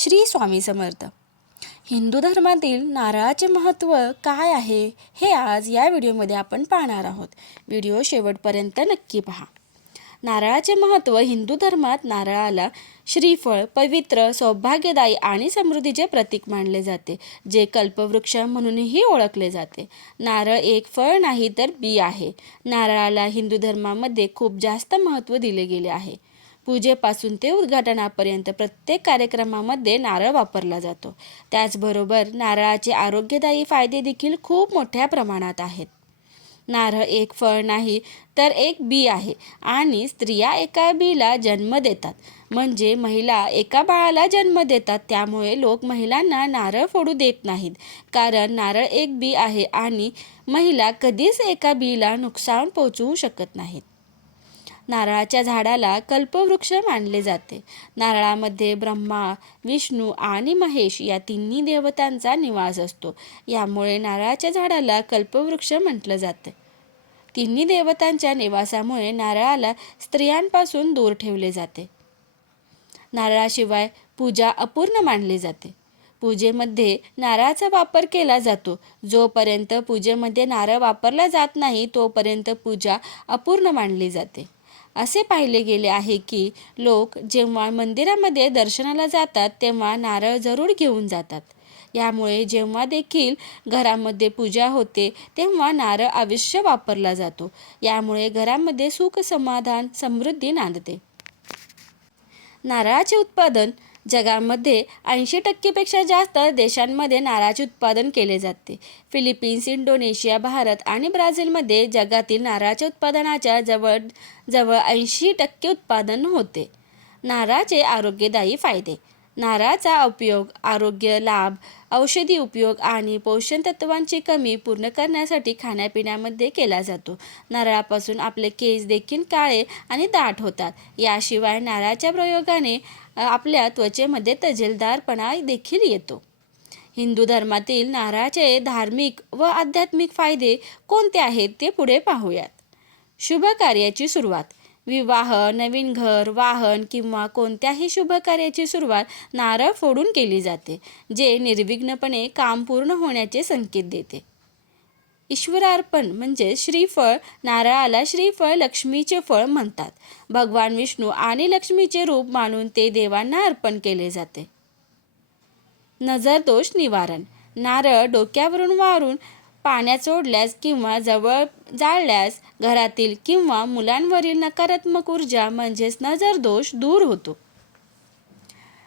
श्री स्वामी समर्थ. हिंदू धर्मातील नारळाचे महत्त्व काय आहे हे आज या व्हिडिओमध्ये आपण पाहणार आहोत. व्हिडिओ शेवटपर्यंत नक्की पहा. नारळाचे महत्त्व. हिंदू धर्मात नारळाला श्रीफळ, पवित्र, सौभाग्यदायी आणि समृद्धीचे प्रतीक मानले जाते, जे कल्पवृक्ष म्हणूनही ओळखले जाते. नारळ एक फळ नाही तर बी आहे. नारळाला हिंदू धर्मामध्ये खूप जास्त महत्त्व दिले गेले आहे. पूजेपासून ते उद्घाटनापर्यंत प्रत्येक कार्यक्रमामध्ये नारळ वापरला जातो. त्याचबरोबर नारळाचे आरोग्यदायी फायदे देखील खूप मोठ्या प्रमाणात आहेत. नारळ एक फळ नाही तर एक बी आहे आणि स्त्रिया एका बीला जन्म देतात, म्हणजे महिला एका बाळाला जन्म देतात. त्यामुळे लोक महिलांना नारळ फोडू देत नाहीत, कारण नारळ एक बी आहे आणि महिला कधीच एका बीला नुकसान पोहोचवू शकत नाहीत. नारळाच्या झाडाला कल्पवृक्ष मानले जाते. नारळामध्ये ब्रह्मा, विष्णू आणि महेश या तिन्ही देवतांचा निवास असतो. यामुळे नारळाच्या झाडाला कल्पवृक्ष म्हटलं जाते. तिन्ही देवतांच्या निवासामुळे नारळाला स्त्रियांपासून दूर ठेवले जाते. नारळाशिवाय पूजा अपूर्ण मानली जाते. पूजेमध्ये नारळाचा वापर केला जातो. जोपर्यंत पूजेमध्ये नारळ वापरला जात नाही तोपर्यंत पूजा अपूर्ण मानली जाते. असे पाहिले गेले आहे की लोक जेव्हा मंदिरामध्ये दर्शनाला जातात तेव्हा नारळ जरूर घेऊन जातात. यामुळे जेव्हा देखील घरामध्ये पूजा होते तेव्हा नारळ अवश्य वापरला जातो. यामुळे घरामध्ये सुख, समाधान, समृद्धी नांदते. नारळाचे उत्पादन. जगामध्ये 80% जास्त देशांमध्ये नारळाचे उत्पादन केले जाते. फिलिपिन्स, इंडोनेशिया, भारत आणि ब्राझीलमध्ये जगातील नारळाच्या उत्पादनाच्या जवळजवळ 80% उत्पादन होते. नारळाचे आरोग्यदायी फायदे. नारळाचा उपयोग आरोग्य लाभ, औषधी उपयोग आणि पोषण तत्वांची कमी पूर्ण करण्यासाठी खाण्यापिण्यामध्ये केला जातो. नारळापासून आपले केस देखील काळे आणि दाट होतात. याशिवाय नारळाच्या प्रयोगाने आपल्या त्वचेमध्ये तजेलदारपणा देखील येतो. हिंदू धर्मातील नारळाचे धार्मिक व आध्यात्मिक फायदे कोणते आहेत ते पुढे पाहूयात. शुभ कार्याची सुरुवात. विवाह, नवीन घर, वाहन किंवा कोणत्याही शुभ कार्याची सुरुवात नारळ फोडून केली जाते, जे निर्विघ्नपणे काम पूर्ण होण्याचे संकेत देते. ईश्वरार्पण म्हणजे श्रीफळ. नारळाला श्रीफळ, लक्ष्मीचे फळ म्हणतात. भगवान विष्णू आणि लक्ष्मीचे रूप मानून ते देवांना अर्पण केले जाते. नजरदोष निवारण. नारळ डोक्यावरून वारून पाण्यात सोडल्यास किंवा जवळ जाळल्यास घरातील किंवा मुलांवरील नकारात्मक ऊर्जा म्हणजेच नजरदोष दूर होतो.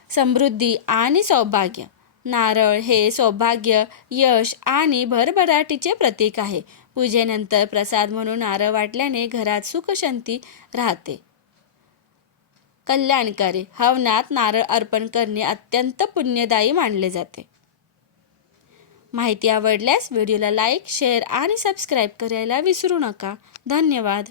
समृद्धी आणि सौभाग्य. नारळ हे सौभाग्य, यश आणि भरभराटीचे प्रतीक आहे. पूजेनंतर प्रसाद म्हणून नारळ वाटल्याने घरात सुख शांती राहते. कल्याणकारी. हवनात नारळ अर्पण करणे अत्यंत पुण्यदायी मानले जाते. माहिती आवडल्यास व्हिडिओला लाईक, शेअर आणि सबस्क्राईब करायला विसरू नका. धन्यवाद.